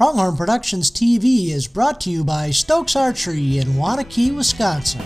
Pronghorn Productions TV is brought to you by Stokes Archery in Waunakee, Wisconsin.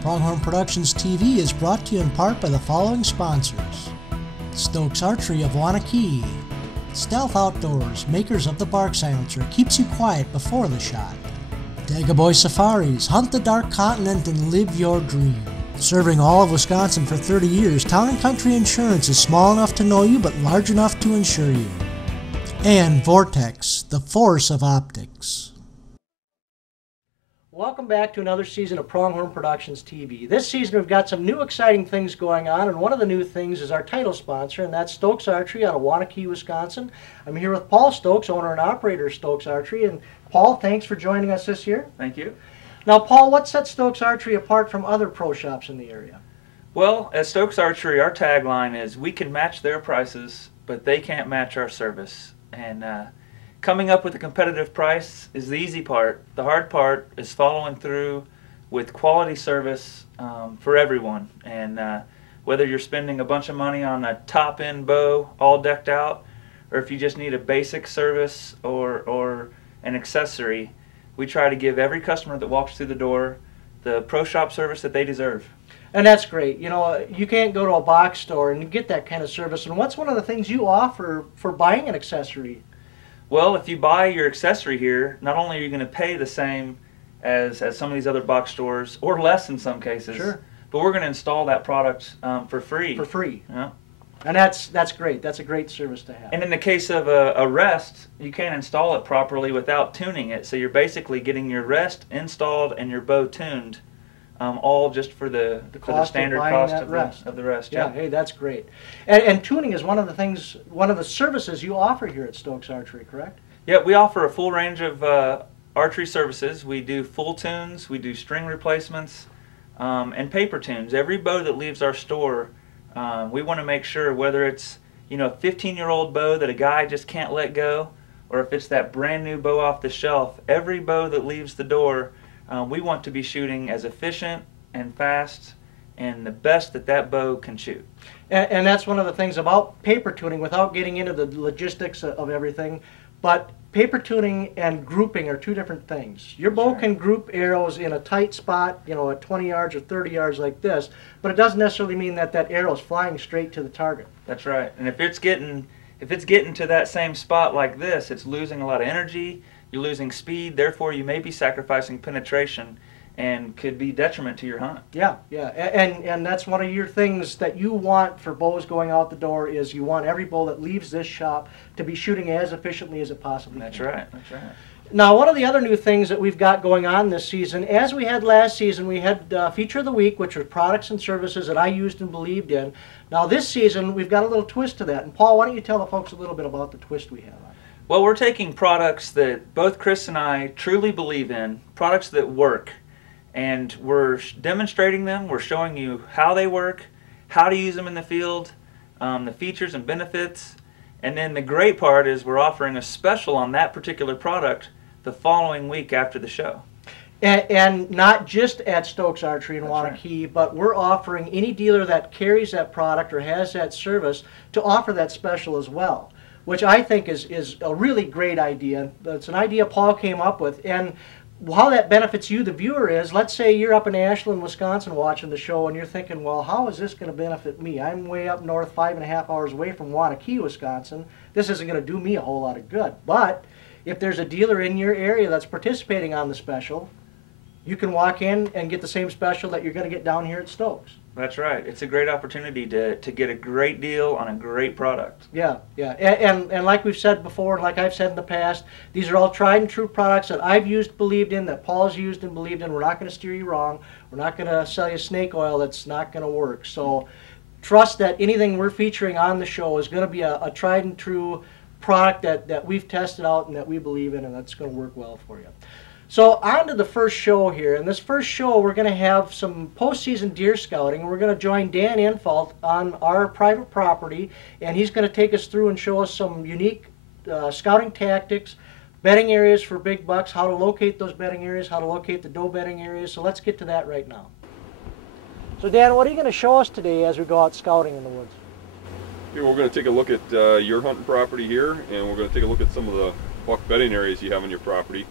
Pronghorn Productions TV is brought to you in part by the following sponsors: Stokes Archery of Waunakee, Stealth Outdoors, makers of the bark silencer, keeps you quiet before the shot. Dagaboy Safaris, hunt the dark continent and live your dream. Serving all of Wisconsin for 30 years, Town & Country Insurance is small enough to know you but large enough to insure you. And Vortex, the force of optics. Welcome back to another season of Pronghorn Productions TV. This season we've got some new exciting things going on, and one of the new things is our title sponsor, and that's Stokes Archery out of Waunakee, Wisconsin. I'm here with Paul Stokes, owner and operator of Stokes Archery. And Paul, thanks for joining us this year. Thank you. Now, Paul, what sets Stokes Archery apart from other pro shops in the area? Well, at Stokes Archery, our tagline is, we can match their prices, but they can't match our service. And coming up with a competitive price is the easy part. The hard part is following through with quality service for everyone. And whether you're spending a bunch of money on a top-end bow all decked out, or if you just need a basic service or an accessory, we try to give every customer that walks through the door the pro shop service that they deserve. And that's great. You know, you can't go to a box store and get that kind of service. And what's one of the things you offer for buying an accessory? Well, if you buy your accessory here, not only are you going to pay the same as some of these other box stores, or less in some cases, sure, but we're going to install that product for free. For free. Yeah. And that's great. That's a great service to have. And in the case of a rest, you can't install it properly without tuning it. So you're basically getting your rest installed and your bow tuned, all just for the standard cost of the rest. Yeah, hey, that's great. And tuning is one of the things, one of the services you offer here at Stokes Archery, correct? Yeah, we offer a full range of archery services. We do full tunes, we do string replacements, and paper tunes. Every bow that leaves our store, we want to make sure, whether it's a 15-year-old bow that a guy just can't let go, or if it's that brand new bow off the shelf, every bow that leaves the door, we want to be shooting as efficient and fast and the best that bow can shoot. And that's one of the things about paper tuning, without getting into the logistics of everything, but paper tuning and grouping are two different things. Your bow can group arrows in a tight spot, at 20 yards or 30 yards like this, but it doesn't necessarily mean that arrow is flying straight to the target. That's right. And if it's getting to that same spot like this, it's losing a lot of energy. You're losing speed, therefore you may be sacrificing penetration and could be detriment to your hunt. Yeah, yeah, and that's one of your things that you want for bows going out the door, is you want every bow that leaves this shop to be shooting as efficiently as it possibly can. That's right, that's right. Now, one of the other new things that we've got going on this season, as we had last season, we had Feature of the Week, which were products and services that I used and believed in. Now this season, we've got a little twist to that. And Paul, why don't you tell the folks a little bit about the twist we have on it? Well, we're taking products that both Chris and I truly believe in, products that work, and we're demonstrating them. We're showing you how they work, how to use them in the field, the features and benefits, and then the great part is we're offering a special on that particular product the following week after the show. And not just at Stokes Archery in Waunakee, right, but we're offering any dealer that carries that product or has that service to offer that special as well, which I think is a really great idea. It's an idea Paul came up with. And how that benefits you, the viewer, is, let's say you're up in Ashland, Wisconsin watching the show and you're thinking, well, how is this going to benefit me? I'm way up north, 5.5 hours away from Waunakee, Wisconsin. This isn't going to do me a whole lot of good. But if there's a dealer in your area that's participating on the special, you can walk in and get the same special that you're going to get down here at Stokes. That's right. It's a great opportunity to get a great deal on a great product. Yeah, yeah. And like we've said before, and like I've said in the past, these are all tried and true products that I've used, believed in, that Paul's used and believed in. We're not going to steer you wrong. We're not going to sell you snake oil that's not going to work. So trust that anything we're featuring on the show is going to be a tried and true product that we've tested out and that we believe in, and that's going to work well for you. So on to the first show here. In this first show, we're going to have some postseason deer scouting. We're going to join Dan Infalt on our private property, and he's going to take us through and show us some unique scouting tactics, bedding areas for big bucks, how to locate those bedding areas, how to locate the doe bedding areas. So let's get to that right now. So Dan, what are you going to show us today as we go out scouting in the woods? Here we're going to take a look at your hunting property here, and we're going to take a look at some of the buck bedding areas you have on your property.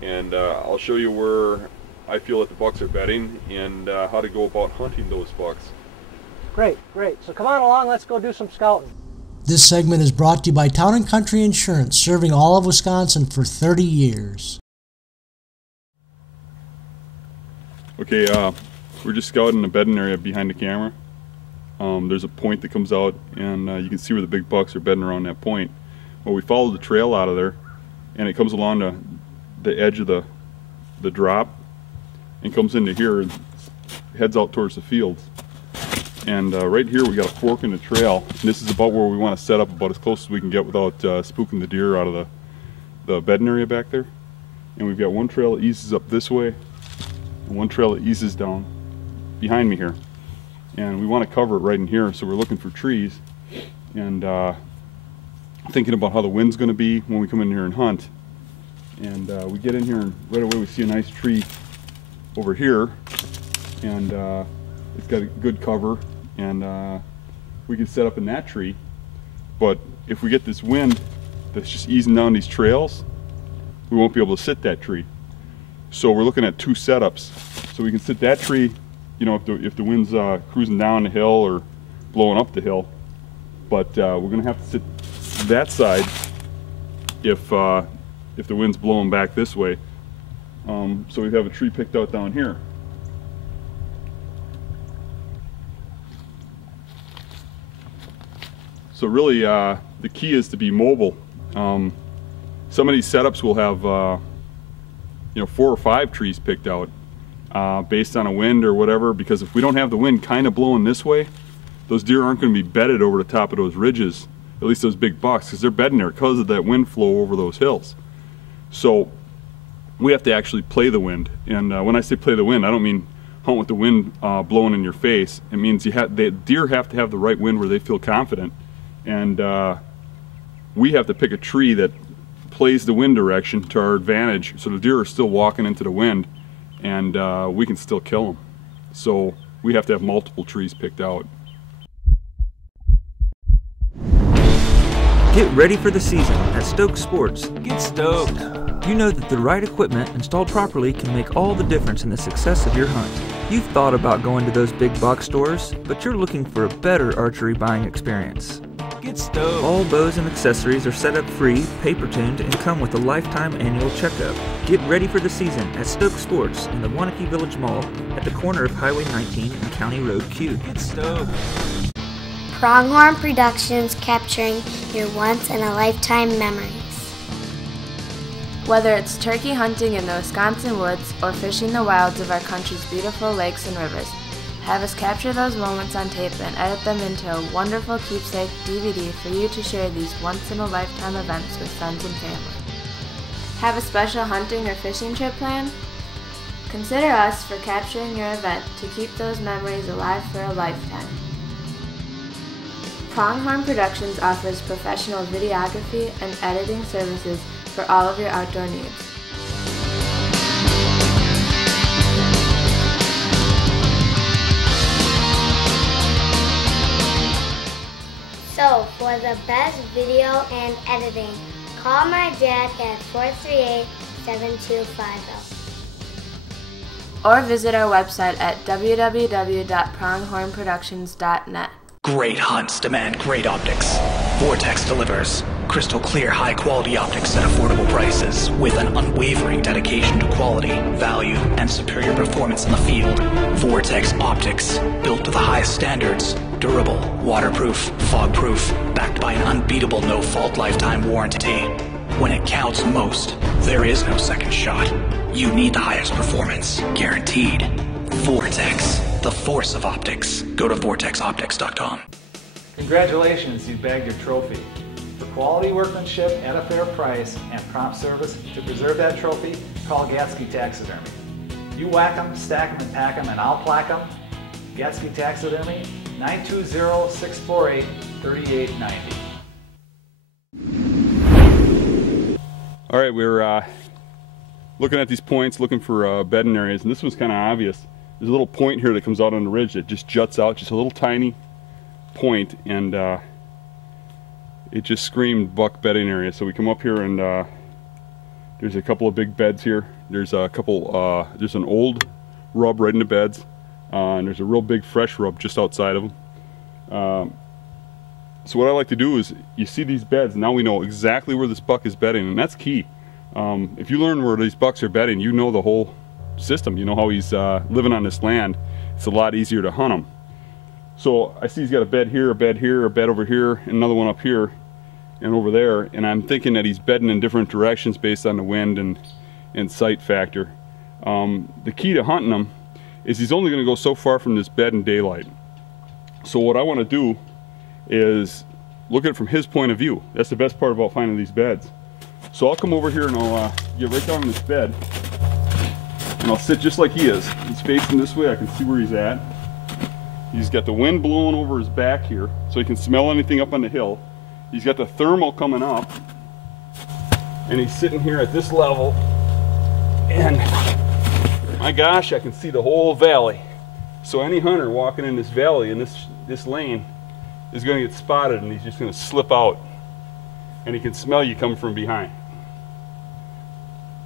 And I'll show you where I feel that the bucks are bedding and how to go about hunting those bucks. Great, great. So come on along, let's go do some scouting. This segment is brought to you by Town & Country Insurance, serving all of Wisconsin for 30 years. Okay, we're just scouting the bedding area behind the camera. There's a point that comes out, and you can see where the big bucks are bedding around that point. Well, we follow the trail out of there, and it comes along the edge of the drop and comes into here and heads out towards the fields. And right here we got a fork in the trail, and this is about where we want to set up about as close as we can get without spooking the deer out of the bedding area back there. And we've got one trail that eases up this way and one trail that eases down behind me here. And we want to cover it right in here, so we're looking for trees and thinking about how the wind's going to be when we come in here and hunt. And we get in here, and right away we see a nice tree over here, and it's got a good cover, and we can set up in that tree. But if we get this wind that's just easing down these trails, we won't be able to sit that tree. So we're looking at two setups. So we can sit that tree, you know, if the wind's cruising down the hill or blowing up the hill. But we're going to have to sit that side if the wind's blowing back this way. So we have a tree picked out down here. So really the key is to be mobile. Some of these setups will have 4 or 5 trees picked out based on a wind or whatever, because if we don't have the wind kind of blowing this way, those deer aren't going to be bedded over the top of those ridges, at least those big bucks, because they're bedding there because of that wind flow over those hills. So we have to actually play the wind, and when I say play the wind, I don't mean hunt with the wind blowing in your face. It means the deer have to have the right wind where they feel confident, and we have to pick a tree that plays the wind direction to our advantage, so the deer are still walking into the wind, and we can still kill them. So we have to have multiple trees picked out. Get ready for the season at Stoke Sports. Get stoked. You know that the right equipment installed properly can make all the difference in the success of your hunt. You've thought about going to those big box stores, but you're looking for a better archery buying experience. Get stoked. All bows and accessories are set up free, paper-tuned, and come with a lifetime annual checkup. Get ready for the season at Stoke Sports in the Wanakee Village Mall at the corner of Highway 19 and County Road Q. Get stoked. Pronghorn Productions, capturing your once-in-a-lifetime memories. Whether it's turkey hunting in the Wisconsin woods or fishing the wilds of our country's beautiful lakes and rivers, have us capture those moments on tape and edit them into a wonderful keepsake DVD for you to share these once-in-a-lifetime events with friends and family. Have a special hunting or fishing trip planned? Consider us for capturing your event to keep those memories alive for a lifetime. Pronghorn Productions offers professional videography and editing services for all of your outdoor needs. So, for the best video and editing, call my dad at 438-7250. Or visit our website at www.pronghornproductions.net. Great hunts demand great optics. Vortex delivers crystal clear, high-quality optics at affordable prices with an unwavering dedication to quality, value, and superior performance in the field. Vortex Optics, built to the highest standards, durable, waterproof, fog-proof, backed by an unbeatable no-fault lifetime warranty. When it counts most, there is no second shot. You need the highest performance, guaranteed. Vortex, the force of optics. Go to vortexoptics.com. Congratulations, you bagged your trophy. For quality workmanship at a fair price and prompt service to preserve that trophy, call Gatsky Taxidermy. You whack them, stack them, and pack them, and I'll plaque them. Gatsky Taxidermy, 920-648-3890. All right, we're looking at these points, looking for bedding areas, and this was kind of obvious. There's a little point here that comes out on the ridge that just juts out, just a little tiny point, and it just screamed buck bedding area. So we come up here, and there's a couple of big beds here. There's a couple, there's an old rub right in the beds, and there's a real big fresh rub just outside of them. So what I like to do is, you see these beds, now we know exactly where this buck is bedding, and that's key. If you learn where these bucks are bedding, you know the whole system. You know how he's living on this land. It's a lot easier to hunt him. So I see he's got a bed here, a bed here, a bed over here, and another one up here and over there, and I'm thinking that he's bedding in different directions based on the wind and sight factor. The key to hunting him is he's only going to go so far from this bed in daylight. So what I want to do is look at it from his point of view. That's the best part about finding these beds. So I'll come over here and I'll get right down on this bed, and I'll sit just like he is. He's facing this way, I can see where he's at. He's got the wind blowing over his back here, so he can smell anything up on the hill. He's got the thermal coming up, and he's sitting here at this level, and my gosh, I can see the whole valley. So any hunter walking in this valley, in this lane, is going to get spotted, and he's just going to slip out, and he can smell you coming from behind.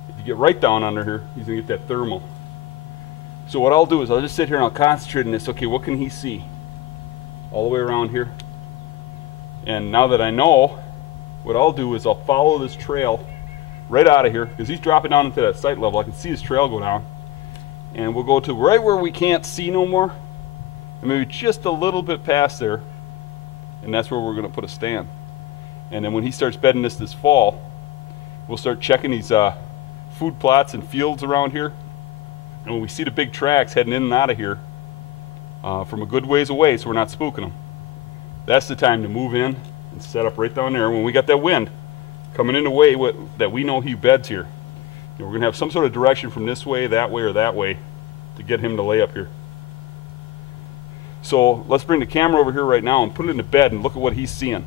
If you get right down under here, he's going to get that thermal. So what I'll do is I'll just sit here and I'll concentrate on this. Okay, what can he see? All the way around here. And now that I know, what I'll do is I'll follow this trail right out of here, because he's dropping down into that sight level. I can see his trail go down. And we'll go to right where we can't see no more, and maybe just a little bit past there, and that's where we're going to put a stand. And then when he starts bedding this fall, we'll start checking these food plots and fields around here. And when we see the big tracks heading in and out of here from a good ways away, so we're not spooking them, that's the time to move in and set up right down there when we got that wind coming in the way that we know he beds here. And we're going to have some sort of direction from this way, or that way to get him to lay up here. So let's bring the camera over here right now and put it in the bed and look at what he's seeing.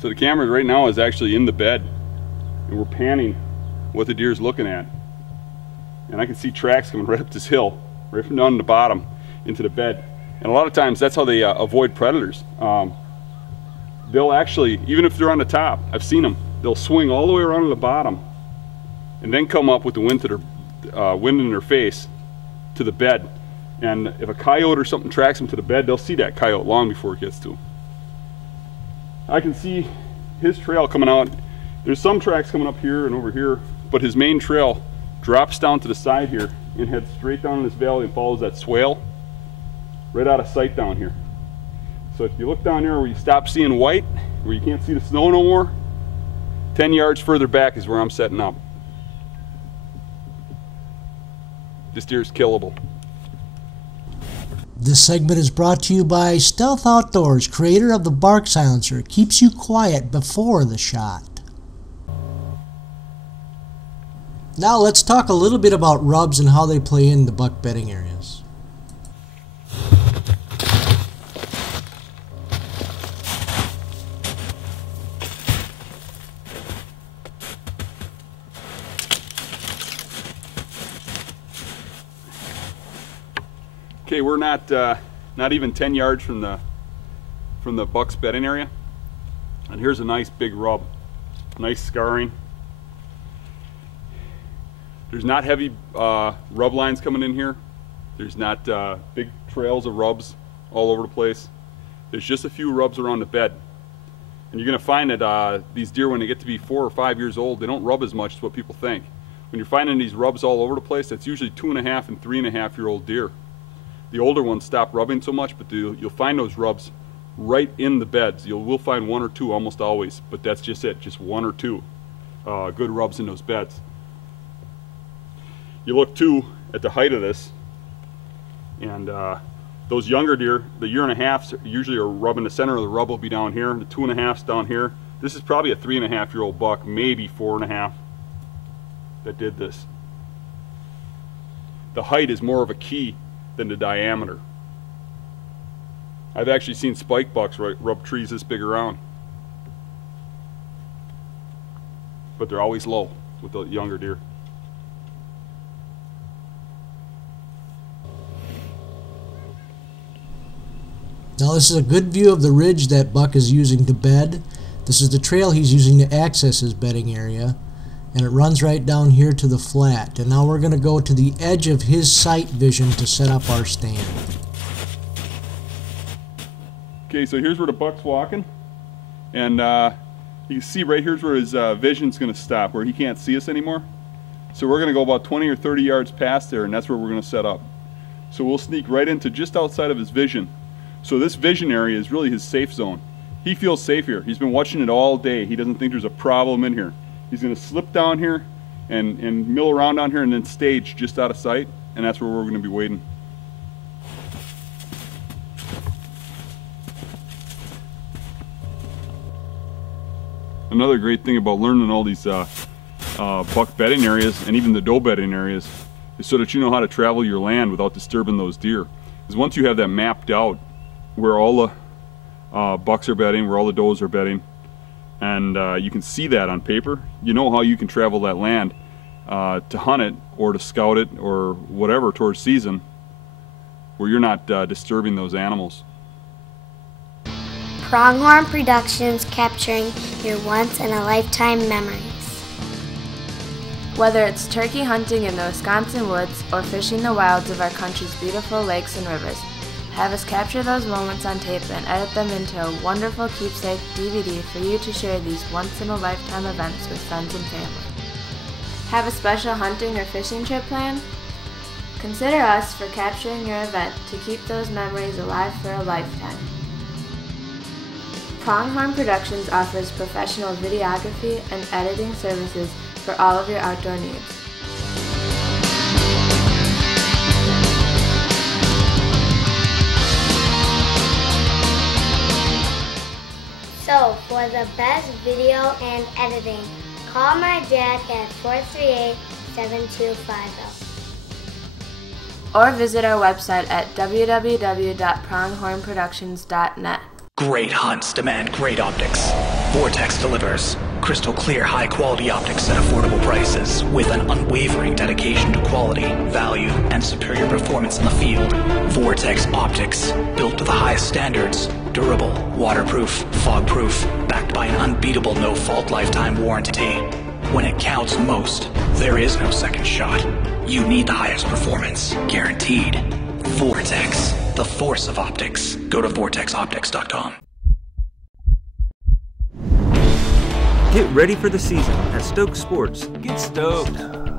So the camera right now is actually in the bed, and we're panning what the deer's looking at. And I can see tracks coming right up this hill, right from down to the bottom into the bed. And a lot of times that's how they avoid predators. They'll actually, even if they're on the top, I've seen them, they'll swing all the way around to the bottom and then come up with the wind in their face to the bed. And if a coyote or something tracks them to the bed, they'll see that coyote long before it gets to them. I can see his trail coming out. There's some tracks coming up here and over here, but his main trail drops down to the side here and heads straight down in this valley and follows that swale right out of sight down here. So if you look down there where you stop seeing white, where you can't see the snow no more, 10 yards further back is where I'm setting up. This deer's killable. This segment is brought to you by Stealth Outdoors, creator of the bark silencer. It keeps you quiet before the shot. Now let's talk a little bit about rubs and how they play in the buck bedding areas. Okay, we're not even 10 yards from the buck's bedding area, and here's a nice big rub, nice scarring. There's not heavy rub lines coming in here. There's not big trails of rubs all over the place. There's just a few rubs around the bed. And you're going to find that these deer, when they get to be 4 or 5 years old, they don't rub as much as what people think. When you're finding these rubs all over the place, that's usually 2.5 and 3.5 year old deer. The older ones stop rubbing so much, but you'll find those rubs right in the beds. We'll find 1 or 2 almost always, but that's just it, just 1 or 2 good rubs in those beds. You look too at the height of this, and those younger deer, the 1.5 years usually are rubbing. The center of the rub will be down here, the 2.5's down here. This is probably a 3.5 year old buck, maybe 4.5, that did this. The height is more of a key than the diameter. I've actually seen spike bucks rub trees this big around, but they're always low with the younger deer. Now this is a good view of the ridge that buck is using to bed. This is the trail he's using to access his bedding area, and it runs right down here to the flat. And now we're going to go to the edge of his sight vision to set up our stand. Okay, so here's where the buck's walking, and you can see right here's where his vision's going to stop, where he can't see us anymore. So we're going to go about 20 or 30 yards past there, and that's where we're going to set up. So we'll sneak right into just outside of his vision. So this vision area is really his safe zone. He feels safe here. He's been watching it all day. He doesn't think there's a problem in here. He's going to slip down here and mill around down here and then stage just out of sight, and that's where we're going to be waiting. Another great thing about learning all these buck bedding areas and even the doe bedding areas is so that you know how to travel your land without disturbing those deer. Because once you have that mapped out, where all the bucks are bedding, where all the does are bedding, and you can see that on paper, you know how you can travel that land to hunt it or to scout it or whatever towards season, where you're not disturbing those animals. Pronghorn Productions, capturing your once-in-a-lifetime memories. Whether it's turkey hunting in the Wisconsin woods or fishing the wilds of our country's beautiful lakes and rivers, have us capture those moments on tape and edit them into a wonderful keepsake DVD for you to share these once-in-a-lifetime events with friends and family. Have a special hunting or fishing trip planned? Consider us for capturing your event to keep those memories alive for a lifetime. Pronghorn Productions offers professional videography and editing services for all of your outdoor needs. So, for the best video and editing, call my dad at 438-7250. Or visit our website at www.pronghornproductions.net. Great hunts demand great optics. Vortex delivers crystal clear, high-quality optics at affordable prices with an unwavering dedication to quality, value, and superior performance in the field. Vortex optics, built to the highest standards, durable, waterproof, fog-proof, backed by an unbeatable no-fault lifetime warranty. When it counts most, there is no second shot. You need the highest performance, guaranteed. Vortex, the force of optics. Go to vortexoptics.com. Get ready for the season at Stokes Sports. Get stoked.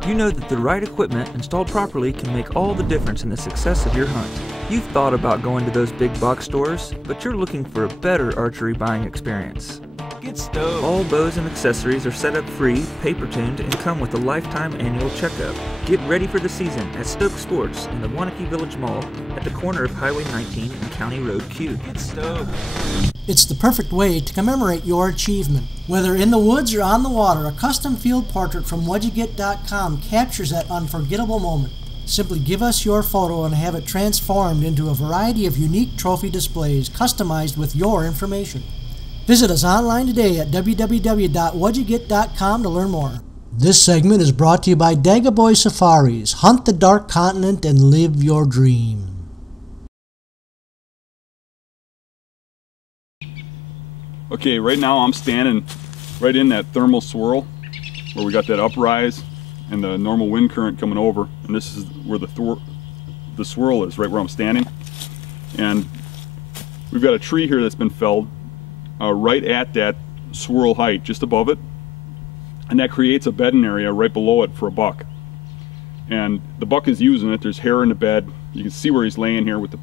You know that the right equipment installed properly can make all the difference in the success of your hunt. You've thought about going to those big box stores, but you're looking for a better archery buying experience. Get stoked. All bows and accessories are set up free, paper-tuned, and come with a lifetime annual checkup. Get ready for the season at Stokes Sports in the Waunakee Village Mall at the corner of Highway 19 and County Road Q. Get stoked. It's the perfect way to commemorate your achievement. Whether in the woods or on the water, a custom field portrait from whadyouget.com captures that unforgettable moment. Simply give us your photo and have it transformed into a variety of unique trophy displays customized with your information. Visit us online today at www.whadyouget.com to learn more. This segment is brought to you by Dagaboy Safaris. Hunt the Dark Continent and live your dream. Okay, right now I'm standing right in that thermal swirl where we got that uprise and the normal wind current coming over, and this is where the swirl is, right where I'm standing. And we've got a tree here that's been felled right at that swirl height, just above it, and that creates a bedding area right below it for a buck. And the buck is using it. There's hair in the bed. You can see where he's laying here with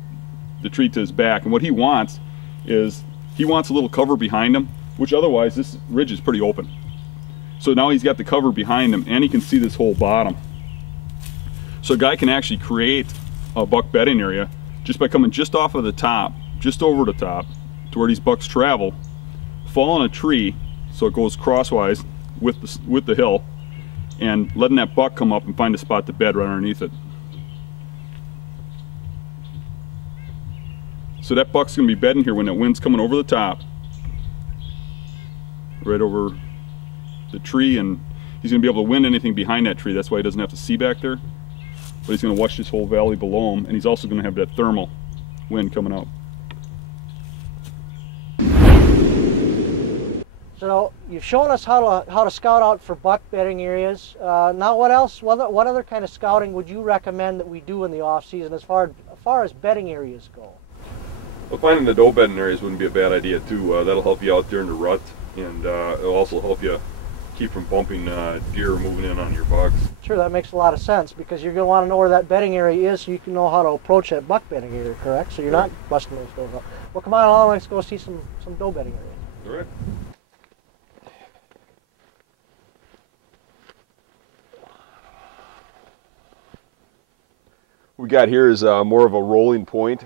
the tree to his back, and what he wants is he wants a little cover behind him, which otherwise this ridge is pretty open. So now he's got the cover behind him, and he can see this whole bottom. So a guy can actually create a buck bedding area just by coming just off of the top, just over the top, to where these bucks travel, fall on a tree so it goes crosswise with the hill, and letting that buck come up and find a spot to bed right underneath it. So that buck's going to be bedding here when that wind's coming over the top, right over the tree, and he's going to be able to wind anything behind that tree. That's why he doesn't have to see back there. But he's going to watch this whole valley below him, and he's also going to have that thermal wind coming out. So you've shown us how to scout out for buck bedding areas. Now what else? What other kind of scouting would you recommend that we do in the off season as far as bedding areas go? Well, finding the doe bedding areas wouldn't be a bad idea too. That'll help you out during the rut, and it'll also help you keep from bumping deer moving in on your bucks. Sure, that makes a lot of sense, because you're going to want to know where that bedding area is so you can know how to approach that buck bedding area, correct? So you're not busting those does up. Well, come on along, let's go see some doe bedding areas. All right. What we got here is more of a rolling point,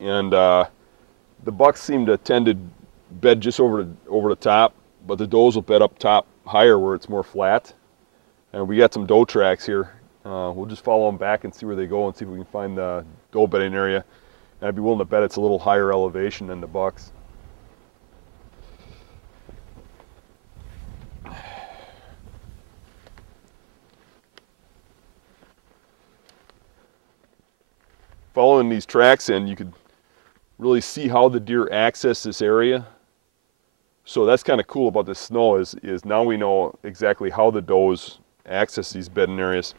and the bucks seem to tend to bed just over the top, but the does will bed up top higher where it's more flat. And we got some doe tracks here. We'll just follow them back and see where they go and see if we can find the doe bedding area. And I'd be willing to bet it's a little higher elevation than the bucks. Following these tracks in, you could really see how the deer access this area. So that's kind of cool about this snow is now we know exactly how the does access these bedding areas.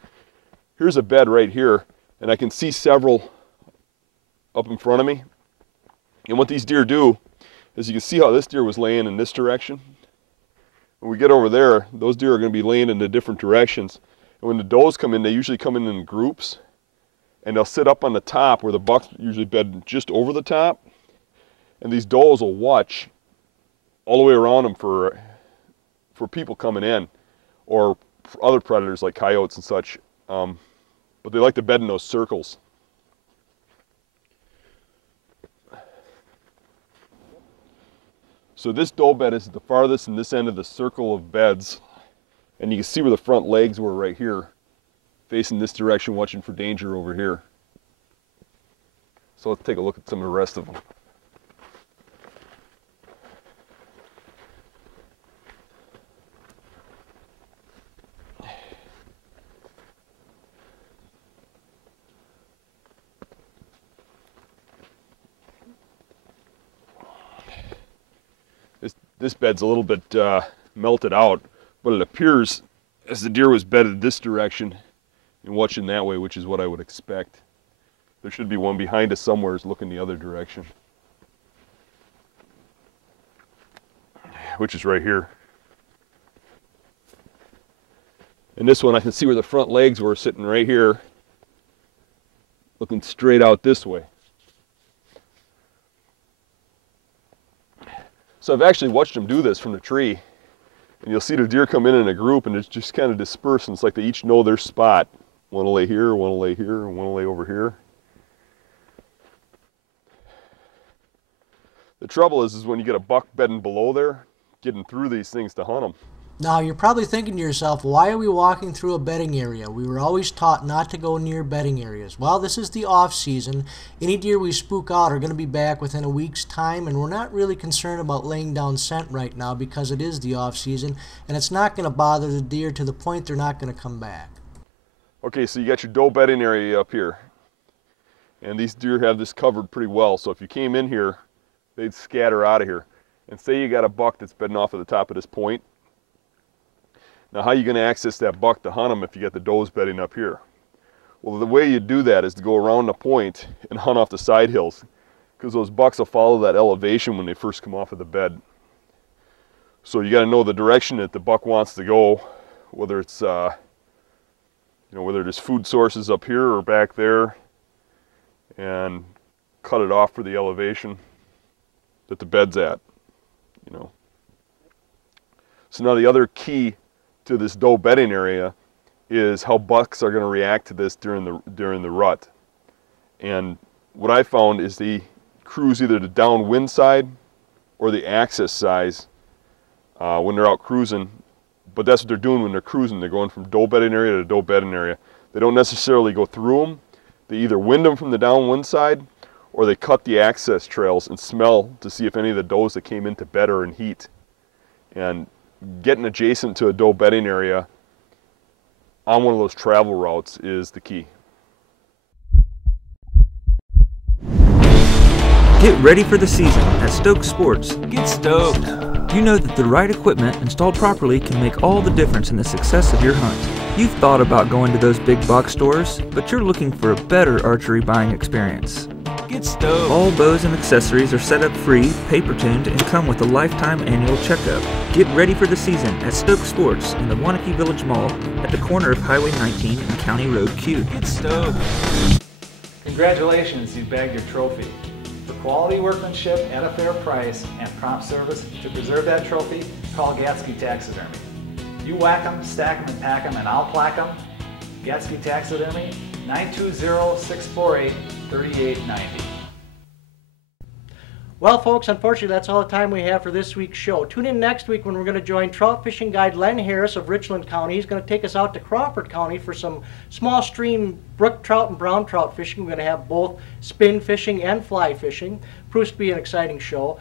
Here's a bed right here, and I can see several up in front of me. And what these deer do is, you can see how this deer was laying in this direction. When we get over there, those deer are going to be laying in the different directions. And when the does come in, they usually come in groups, and they'll sit up on the top where the bucks usually bed just over the top. And these does will watch all the way around them for people coming in, or for other predators like coyotes and such. But they like to bed in those circles. So this doe bed is the farthest in this end of the circle of beds, and you can see where the front legs were right here, facing this direction, watching for danger over here. So let's take a look at some of the rest of them. This bed's a little bit melted out, but it appears as the deer was bedded this direction and watching that way, which is what I would expect. There should be one behind us somewhere looking the other direction, which is right here. And this one, I can see where the front legs were, sitting right here, looking straight out this way. So I've actually watched them do this from the tree, and you'll see the deer come in a group, and it's just kind of dispersed, and it's like they each know their spot. One will lay here, one will lay here, and one will lay over here. The trouble is when you get a buck bedding below there, getting through these things to hunt them. Now, you're probably thinking to yourself, why are we walking through a bedding area? We were always taught not to go near bedding areas. Well, this is the off season. Any deer we spook out are going to be back within a week's time, and we're not really concerned about laying down scent right now because it is the off season, and it's not going to bother the deer to the point they're not going to come back. Okay, so you got your doe bedding area up here, and these deer have this covered pretty well, so if you came in here, they'd scatter out of here. And say you got a buck that's bedding off at the top of this point, Now how are you going to access that buck to hunt him if you get the does bedding up here? Well, the way you do that is to go around the point and hunt off the side hills, because those bucks will follow that elevation when they first come off of the bed. So you got to know the direction that the buck wants to go, whether it's whether there's food sources up here or back there, and cut it off for the elevation that the bed's at. So now the other key to this doe bedding area is how bucks are going to react to this during the rut. And what I found is they cruise either the downwind side or the axis size when they're out cruising. But that's what they're doing when they're cruising. They're going from doe bedding area to doe bedding area. They don't necessarily go through them. They either wind them from the downwind side, or they cut the access trails and smell to see if any of the does that came into bed are in heat. And getting adjacent to a doe bedding area on one of those travel routes is the key. Get ready for the season at Stoke Sports. Get stoked! You know that the right equipment installed properly can make all the difference in the success of your hunt. You've thought about going to those big box stores, but you're looking for a better archery buying experience. Get stoked! All bows and accessories are set up free, paper-tuned, and come with a lifetime annual checkup. Get ready for the season at Stoke Sports in the Wanakee Village Mall at the corner of Highway 19 and County Road Q. Get stoked! Congratulations, you bagged your trophy. For quality workmanship at a fair price and prompt service to preserve that trophy, call Gatsky Taxidermy. You whack them, stack them, and pack them, and I'll plaque them. Gatsky Taxidermy, 920-648-3890. Well, folks, unfortunately, that's all the time we have for this week's show. Tune in next week when we're going to join trout fishing guide Len Harris of Richland County. He's going to take us out to Crawford County for some small stream brook trout and brown trout fishing. We're going to have both spin fishing and fly fishing. Proves to be an exciting show.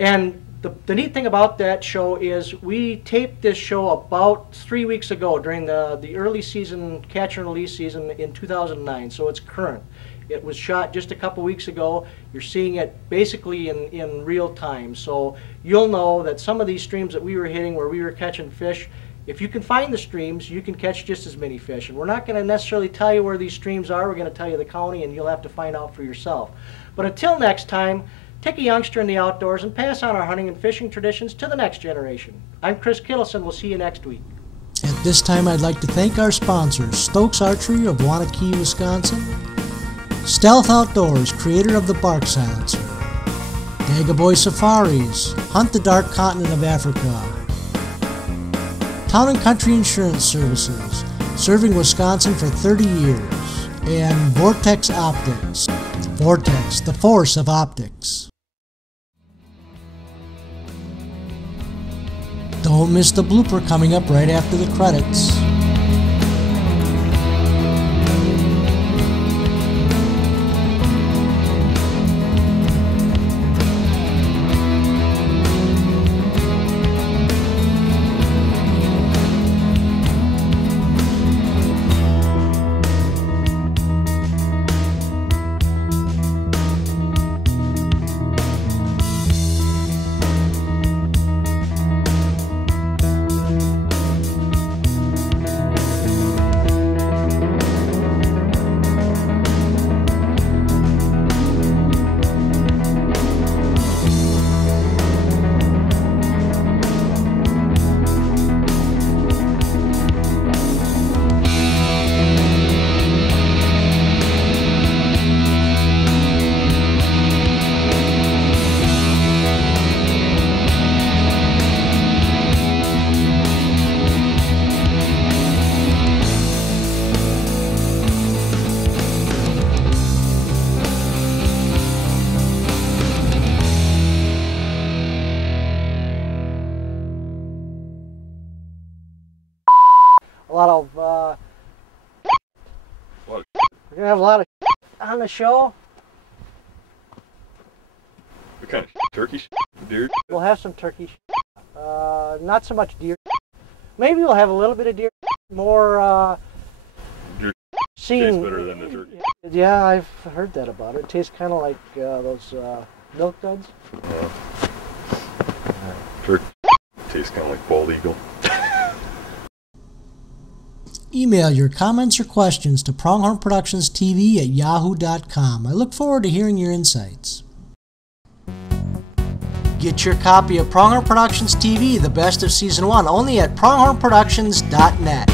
And the neat thing about that show is we taped this show about 3 weeks ago during the early season, catch and release season in 2009, so it's current. It was shot just a couple weeks ago. You're seeing it basically in real time. So you'll know that some of these streams that we were hitting where we were catching fish, if you can find the streams, you can catch just as many fish. And we're not going to necessarily tell you where these streams are. We're going to tell you the county, and you'll have to find out for yourself. But until next time, take a youngster in the outdoors and pass on our hunting and fishing traditions to the next generation. I'm Chris Kittleson. We'll see you next week. At this time, I'd like to thank our sponsors, Stokes Archery of Wanakee, Wisconsin, Stealth Outdoors, creator of the Bark Silencer, Dagaboy Safaris, Hunt the Dark Continent of Africa, Town & Country Insurance Services, serving Wisconsin for 30 years, and Vortex Optics. Vortex, the force of optics. Don't miss the blooper coming up right after the credits. We're gonna have a lot of on the show. What kind of turkey? Deer? We'll have some turkey. Not so much deer. Maybe we'll have a little bit of deer. More. Deer tastes better than the turkey. Yeah, I've heard that about it. It tastes kind of like those milk duds. Turkey tastes kind of like bald eagle. Email your comments or questions to pronghornproductionstv@yahoo.com. I look forward to hearing your insights. Get your copy of Pronghorn Productions TV, the best of Season 1, only at pronghornproductions.net.